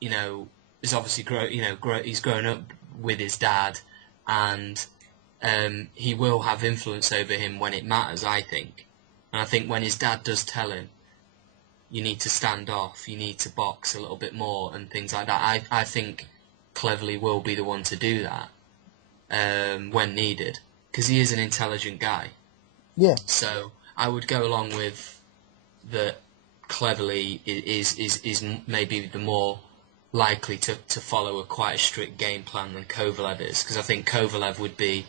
is obviously he's grown up with his dad, and he will have influence over him when it matters, I think. And I think when his dad does tell him, you need to stand off, you need to box a little bit more and things like that, I think Cleverly will be the one to do that when needed, because he is an intelligent guy. Yeah. So I would go along with that. Cleverly is maybe the more likely to follow quite a strict game plan than Kovalev is, because I think Kovalev would be,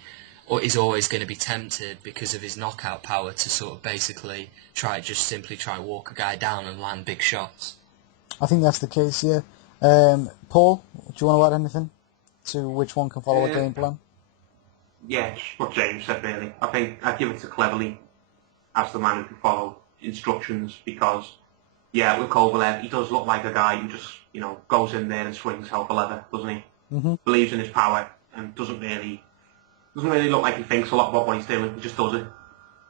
or is always going to be tempted because of his knockout power to sort of basically simply try walk a guy down and land big shots. I think that's the case, yeah. Paul, do you want to add anything to which one can follow a game plan? Yeah, just what James said really. I think I'd give it to Cleverly as the man who can follow instructions, because yeah, with Kovalev, he does look like a guy who just, goes in there and swings hell for leather, doesn't he? Mm-hmm. Believes in his power and doesn't really look like he thinks a lot about what he's doing. He just does it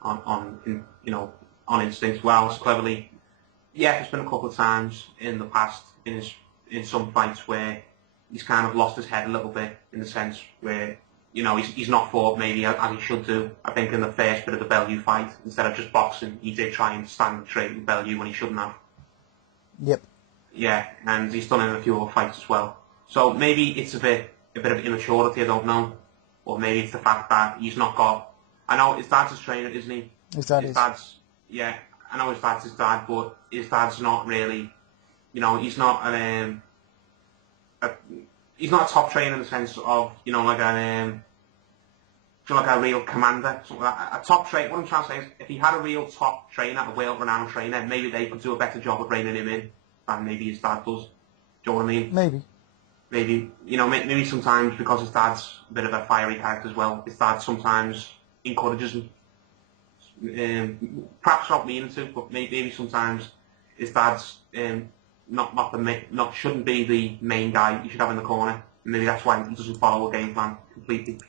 on instinct. Whilst Cleverly, yeah, there's been a couple of times in the past in some fights where he's kind of lost his head a little bit, in the sense where he's not fought maybe as he should do. I think in the first bit of the Bellew fight, instead of just boxing, he did try and stand and trade with Bellew when he shouldn't have. Yep. Yeah, and he's done it in a few other fights as well. So maybe it's a bit of immaturity, I don't know. Or maybe it's the fact that he's not got... I know his dad's his trainer, isn't he? His dad's... Yeah, I know his dad's his dad, but his dad's not really... he's not he's not a top trainer in the sense of, like a real commander. Something like that. A top trainer, what I'm trying to say is, if he had a real top trainer, a world-renowned trainer, maybe they could do a better job of reining him in than maybe his dad does. Do you know what I mean? Maybe. Maybe sometimes, because his dad's a bit of a fiery character as well, his dad sometimes encourages him. Perhaps not meaning to, but maybe sometimes his dad's shouldn't be the main guy you should have in the corner. And maybe that's why he doesn't follow a game plan completely,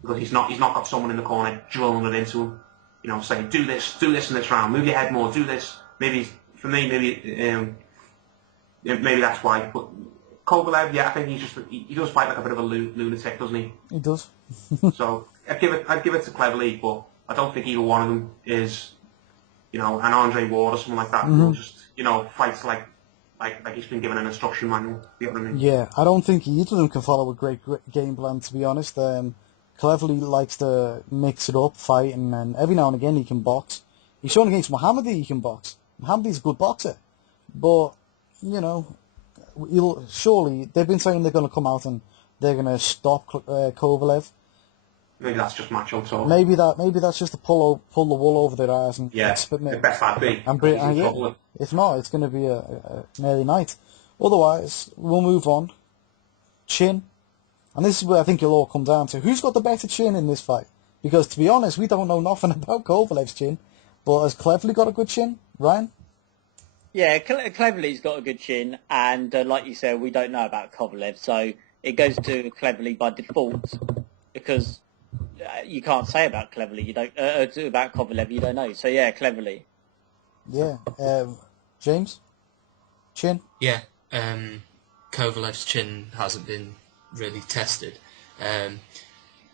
because he's not got someone in the corner drilling it into him, saying do this in this round, move your head more, do this. Maybe for me, maybe that's why. But Kovalev, yeah, I think he does fight like a bit of a lunatic, doesn't he? He does. So I'd give it to Cleverly, but I don't think either one of them is, an Andre Ward or something like that, who just fights like he's been given an instruction manual. You know what I mean? Yeah, I don't think either of them can follow a great game plan, to be honest. Cleverly likes to mix it up, fight, and then every now and again he can box. He's shown against Mohammadi he can box. Mohammadi's a good boxer. But, surely, they've been saying they're going to come out and they're going to stop Kovalev. Maybe that's just macho talk. Maybe that's just to pull the wool over their eyes and the best I'd be. If not, it's going to be an early night. Otherwise, we'll move on. Chin. And this is where I think it'll all come down to. Who's got the better chin in this fight? Because, to be honest, we don't know nothing about Kovalev's chin. But has Cleverly got a good chin? Ryan? Yeah, Cleverly's got a good chin. And like you said, we don't know about Kovalev. So, it goes to Cleverly by default because you can't say about Cleverly, you don't about Kovalev, you don't know. So yeah, Cleverly. Yeah. James? Chin? Yeah, Kovalev's chin hasn't been really tested.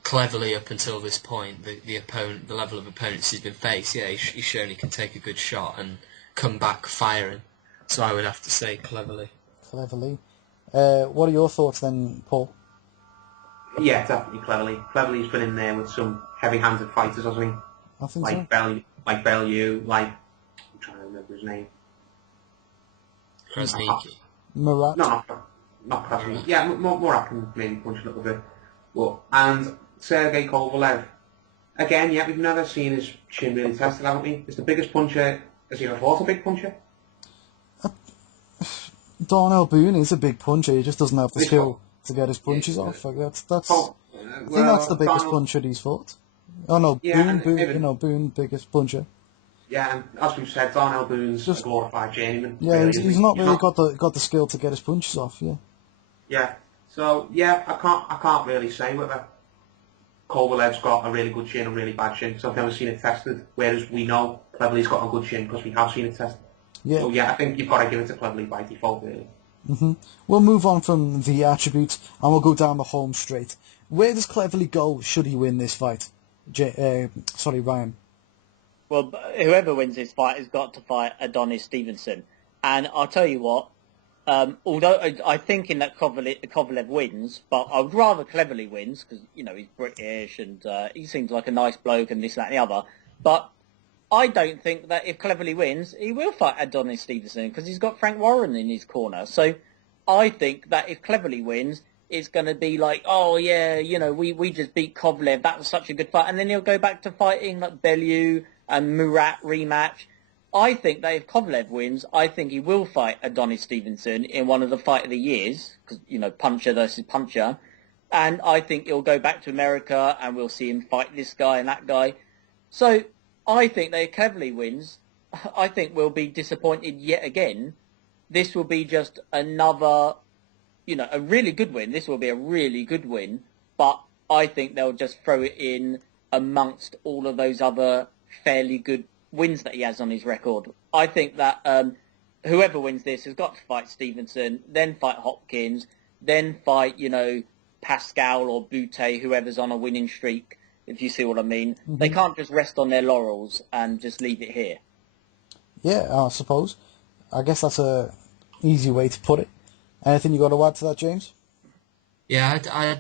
Cleverly, up until this point, the opponent, the level of opponents he's been faced, yeah, he's shown he can take a good shot and come back firing. So I would have to say Cleverly. Cleverly. What are your thoughts then, Paul? Yeah, definitely Cleverly. Cleverly's been in there with some heavy-handed fighters, hasn't he? I think Like so. Bellew, I'm trying to remember his name. Krasniki. Murat. No, not Krasniki. Yeah, Murat can maybe punch a little bit. And Sergey Kovalev. Again, yeah, we've never seen his chin really tested, haven't we? It's the biggest puncher. Has he ever fought a big puncher? Darnell Boone is a big puncher. He just doesn't have the skill to get his punches off. Like that's. I think that's the biggest puncher he's fought. Oh no, Yeah, Boone, biggest puncher. Yeah, and as we've said, Darnell Boone's a glorified journeyman. Yeah, really, he's not really got the skill to get his punches off. Yeah. Yeah. So yeah, I can't really say whether Kovalev's got a really good chin or really bad chin. So I've never seen it tested. Whereas we know Cleverly's got a good chin because we have seen it tested. Yeah. So yeah, I think you've got to give it to Cleverly by default, really. We'll move on from the attributes and we'll go down the home straight. Where does Cleverly go should he win this fight? Ryan. Well, whoever wins this fight has got to fight Adonis Stevenson. And I'll tell you what, although I think in that Kovalev wins, but I would rather Cleverly wins because, you know, he's British and he seems like a nice bloke and this, that and the other. But I don't think that if Cleverly wins, he will fight Adonis Stevenson because he's got Frank Warren in his corner. So I think that if Cleverly wins, it's going to be like, oh yeah, you know, we just beat Kovalev. That was such a good fight. And then he'll go back to fighting like Bellew and Murat rematch. I think that if Kovalev wins, I think he will fight Adonis Stevenson in one of the fight of the years, because, you know, puncher versus puncher. And I think he'll go back to America and we'll see him fight this guy and that guy. So I think that if Cleverly wins, I think we'll be disappointed yet again. This will be just another, you know, a really good win. This will be a really good win. But I think they'll just throw it in amongst all of those other fairly good wins that he has on his record. I think that whoever wins this has got to fight Stevenson, then fight Hopkins, then fight, you know, Pascal or Boutte, whoever's on a winning streak, if you see what I mean. They can't just rest on their laurels and just leave it here. Yeah, I suppose. I guess that's a easy way to put it. Anything you got to add to that, James? Yeah,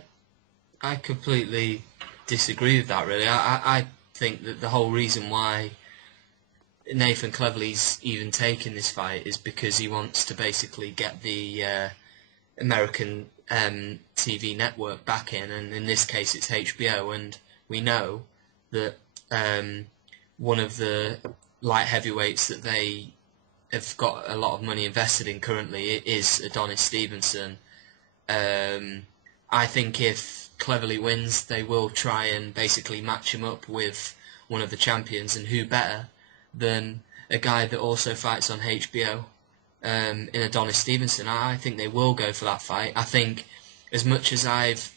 I completely disagree with that, really. I think that the whole reason why Nathan Cleverly's even taking this fight is because he wants to basically get the American TV network back in, and in this case it's HBO, and we know that one of the light heavyweights that they have got a lot of money invested in currently is Adonis Stevenson. I think if Cleverly wins, they will try and basically match him up with one of the champions, and who better than a guy that also fights on HBO in Adonis Stevenson. I think they will go for that fight. I think as much as I've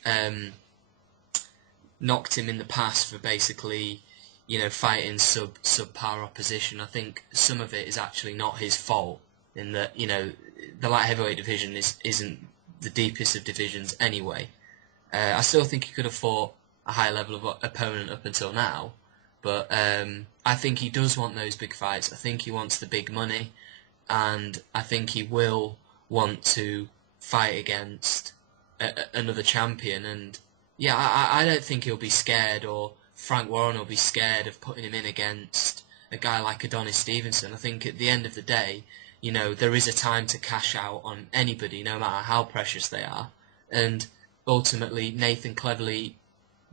knocked him in the past for basically, you know, fighting subpar opposition, I think some of it is actually not his fault, in that, you know, the light heavyweight division isn't the deepest of divisions anyway. I still think he could have fought a high level of opponent up until now, but I think he does want those big fights. I think he wants the big money, and I think he will want to fight against another champion. And yeah, I don't think he'll be scared, or Frank Warren will be scared of putting him in against a guy like Adonis Stevenson. I think at the end of the day, you know, there is a time to cash out on anybody, no matter how precious they are. And ultimately, Nathan Cleverly,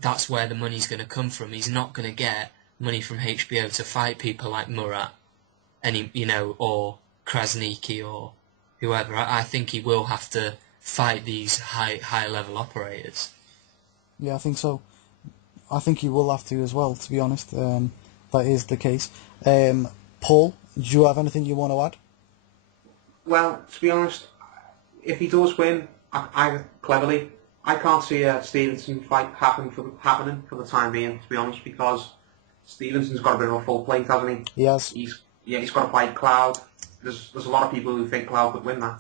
that's where the money's going to come from. He's not going to get money from HBO to fight people like Murat, or Krasniki or whoever. I think he will have to fight these high level operators. Yeah, I think so. I think he will have to as well, to be honest. That is the case. Paul, do you have anything you want to add? Well, to be honest, if he does win, I Cleverly, I can't see a Stevenson fight happening for the time being, to be honest, because Stevenson's got a bit of a full plate, hasn't he? Yes. He's got to fight Cloud. There's a lot of people who think Cloud could win that.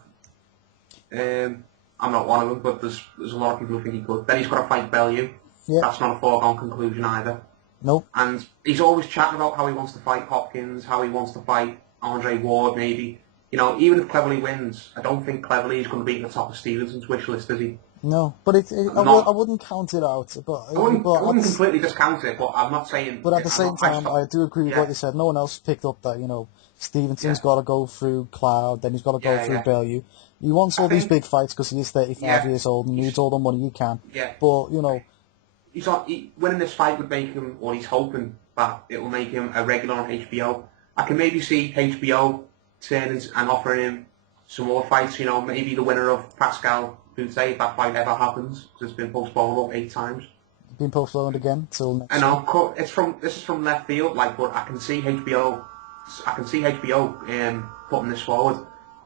I'm not one of them, but there's a lot of people who think he could. Then he's got to fight Bellew. Yeah. That's not a foregone conclusion either. Nope. And he's always chatting about how he wants to fight Hopkins, how he wants to fight Andre Ward, maybe. You know, even if Cleverly wins, I don't think Cleverly is going to be at the top of Stevenson's wish list, is he? No, but I wouldn't count it out. But I wouldn't completely discount it, but I'm not saying... But at the same time, I do agree with what you said. No one else picked up that, you know, Stevenson's got to go through Cloud, then he's got to go through Bellew. He wants all these big fights because he is 35 years old and needs all the money he can. Yeah. But, you know... winning this fight would make him, or he's hoping that it will make him a regular on HBO. I can maybe see HBO turning and offering him some more fights, you know, maybe the winner of Pascal Boutte, if that fight ever happens, because it's been postponed about 8 times. It's been postponed again till next I know, this is from left field, like, but I can see HBO putting this forward.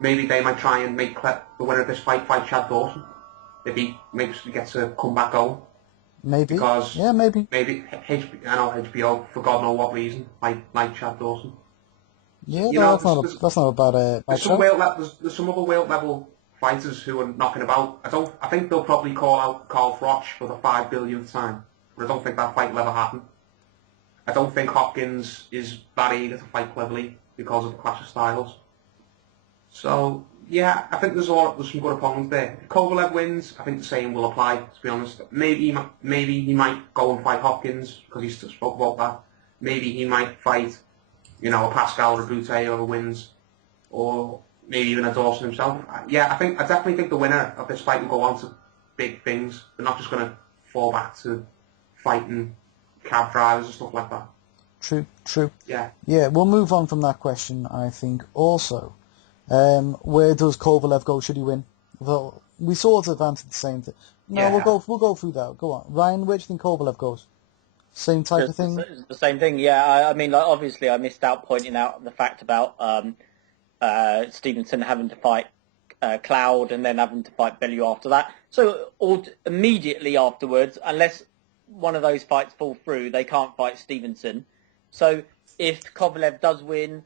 Maybe they might try and make the winner of this fight Chad Dawson, if he gets a comeback going. Maybe. Because maybe. I know HBO, for God knows what reason, like Chad Dawson. Yeah, that's not a bad there's some other weight level fighters who are knocking about. I think they'll probably call out Carl Froch for the 5 billionth time, but I don't think that fight will ever happen. I don't think Hopkins is that eager to fight Cleverly because of the clash of styles. So yeah, I think there's some good opponents there. If Kovalev wins, I think the same will apply. To be honest, maybe he might go and fight Hopkins because he spoke about that. Maybe he might fight, you know, a Pascal or a Boutte who wins, or maybe even a Dawson himself. Yeah, I definitely think the winner of this fight will go on to big things. They're not just going to fall back to fighting cab drivers and stuff like that. True. Yeah. Yeah, we'll move on from that question, I think, also. Where does Kovalev go should he win? Well, we sort of answered the same thing. No, yeah. we'll go through that. Go on. Ryan, where do you think Kovalev goes? Same type of thing? The same thing, yeah. I mean, like, obviously I missed out pointing out the fact about Stevenson having to fight Cloud and then having to fight Bellew after that. So immediately afterwards, unless one of those fights fall through, they can't fight Stevenson. So if Kovalev does win,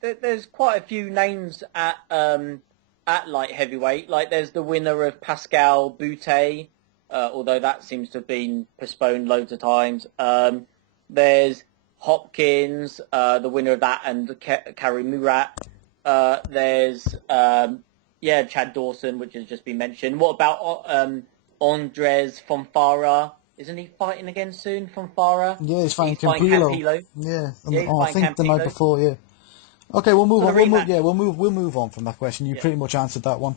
there's quite a few names at light heavyweight. Like there's the winner of Pascal Boutte, although that seems to have been postponed loads of times. There's Hopkins, the winner of that, and Kari Murat. There's Chad Dawson, which has just been mentioned. What about Andres Fonfara? Isn't he fighting again soon, Fonfara? Yeah, he's fighting Campillo. Yeah, I think the night before. Yeah. Okay, we'll move on. We'll move on from that question. You pretty much answered that one.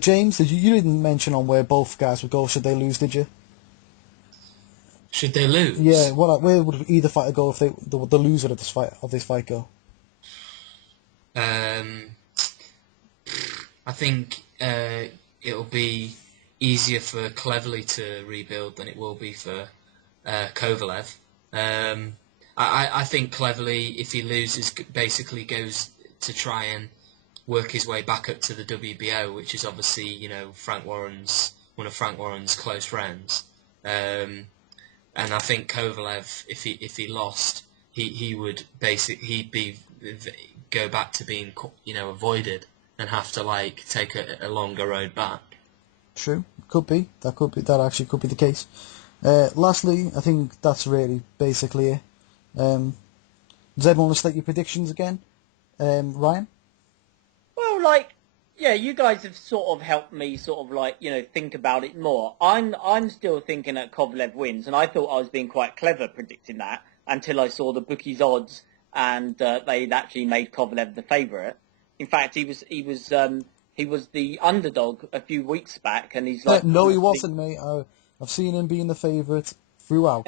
James, you didn't mention on where both guys would go. Should they lose? Did you? Should they lose? Yeah. Where would either fighter go if the loser of this fight go? I think it'll be easier for Cleverly to rebuild than it will be for Kovalev. I think Cleverly, if he loses, basically goes to try and work his way back up to the WBO, which is obviously, you know, one of Frank Warren's close friends. And I think Kovalev, if he lost, he'd go back to being, you know, avoided and have to take a longer road back. True, could be. That actually could be the case. Lastly, I think that's really basically it. Does everyone want to state your predictions again? Ryan? Well, you guys have sort of helped me think about it more. I'm still thinking that Kovalev wins, and I thought I was being quite clever predicting that until I saw the bookies' odds and they'd actually made Kovalev the favourite. In fact, he was the underdog a few weeks back, and he's like... no, he wasn't, mate. I've seen him being the favourite throughout.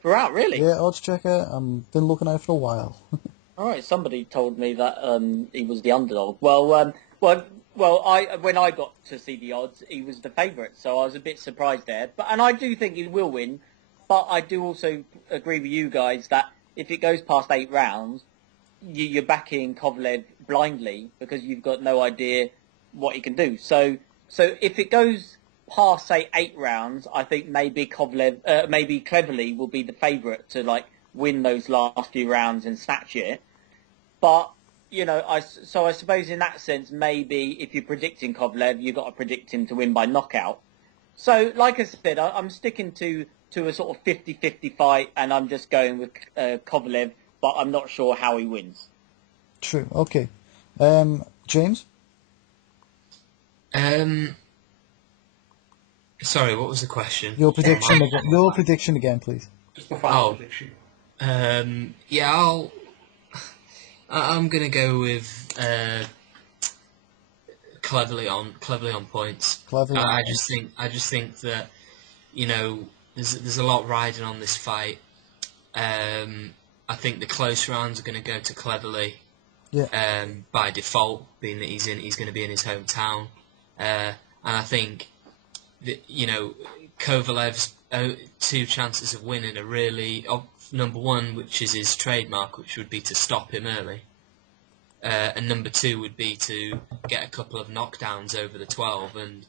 Throughout, really? Yeah, odds checker. I've been looking at it for a while. All right, somebody told me that he was the underdog. Well, when I got to see the odds, he was the favourite, so I was a bit surprised there. And I do think he will win, but I do also agree with you guys that if it goes past 8 rounds, you're backing Kovalev blindly because you've got no idea what he can do. So if it goes past say 8 rounds, I think maybe maybe Cleverly will be the favourite to like win those last few rounds and snatch it. But I suppose in that sense, maybe if you're predicting Kovalev, you've got to predict him to win by knockout. So, like I said, I'm sticking to a sort of 50-50 fight, and I'm just going with Kovalev, but I'm not sure how he wins. True. Okay. James? Sorry, what was the question? Your prediction again. Your prediction again, please. Just the final prediction. I'm gonna go with cleverly on points. Cleverly. I just think that there's a lot riding on this fight. I think the close rounds are going to go to Cleverly. Yeah. By default, being that he's going to be in his hometown, and I think that Kovalev's 2 chances of winning are really number 1, which is his trademark, which would be to stop him early, and number 2 would be to get a couple of knockdowns over the 12. And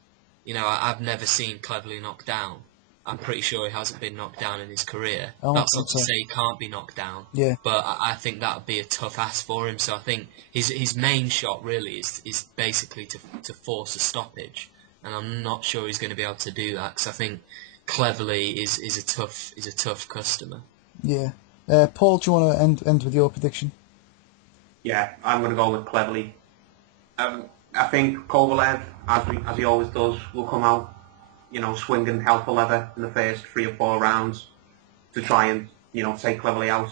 I've never seen Cleverly knocked down. I'm pretty sure he hasn't been knocked down in his career. That's not to say he can't be knocked down. Yeah. But I think that would be a tough ask for him. So I think his main shot really is basically to force a stoppage, and I'm not sure he's going to be able to do that because I think Cleverly is a tough customer. Yeah. Paul, do you want to end with your prediction? Yeah, I'm going to go with Cleverly. I think Kovalev, as he always does, will come out, swinging hell for leather in the first 3 or 4 rounds to try and, take Cleverly out.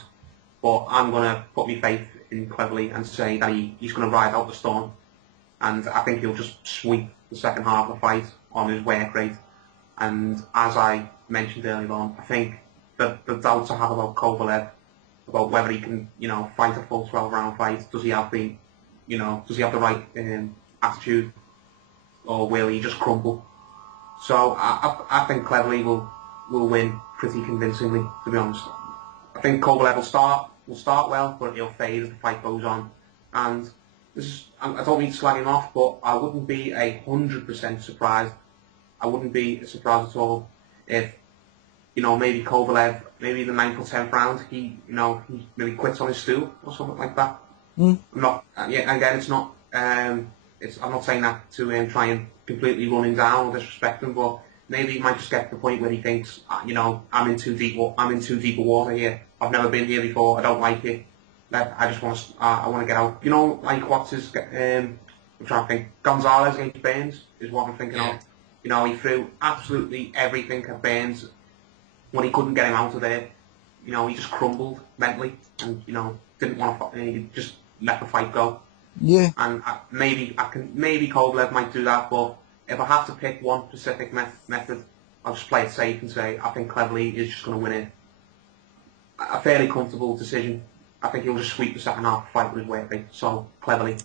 But I'm going to put my faith in Cleverly and say that he's going to ride out the storm. And I think he'll just sweep the second half of the fight on his work rate. And as I mentioned earlier on, I think the doubts I have about Kovalev, about whether he can, fight a full 12-round fight, does he have the right attitude, or will he just crumble? So I think Cleverly will win pretty convincingly, to be honest. I think Kovalev will start well, but he'll fade as the fight goes on. And I don't mean to slag him off, but I wouldn't be 100% surprised. I wouldn't be surprised at all if, maybe Kovalev, maybe the 9th or 10th round, he maybe quits on his stool or something like that. Mm. I'm not. Again, it's not. I'm not saying that to try and completely run him down or disrespect him, but maybe he might just get to the point where he thinks, I'm in too deep water here. I've never been here before. I don't like it. I just want to. I want to get out. Like what's his? I'm trying to think. Gonzalez against Burns is what I'm thinking of. He threw absolutely everything at Burns when he couldn't get him out of there. He just crumbled mentally and didn't want to. He just let the fight go. Yeah. And maybe Kovalev might do that, but if I have to pick one specific method, I'll just play it safe and say I think Cleverly is just going to win it. A fairly comfortable decision. I think he'll just sweep the second half of the fight with his weight rate. So Cleverly.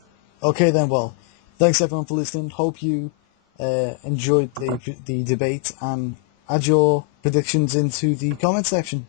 Okay then. Well, thanks everyone for listening. Hope you enjoyed the debate, and add your predictions into the comment section.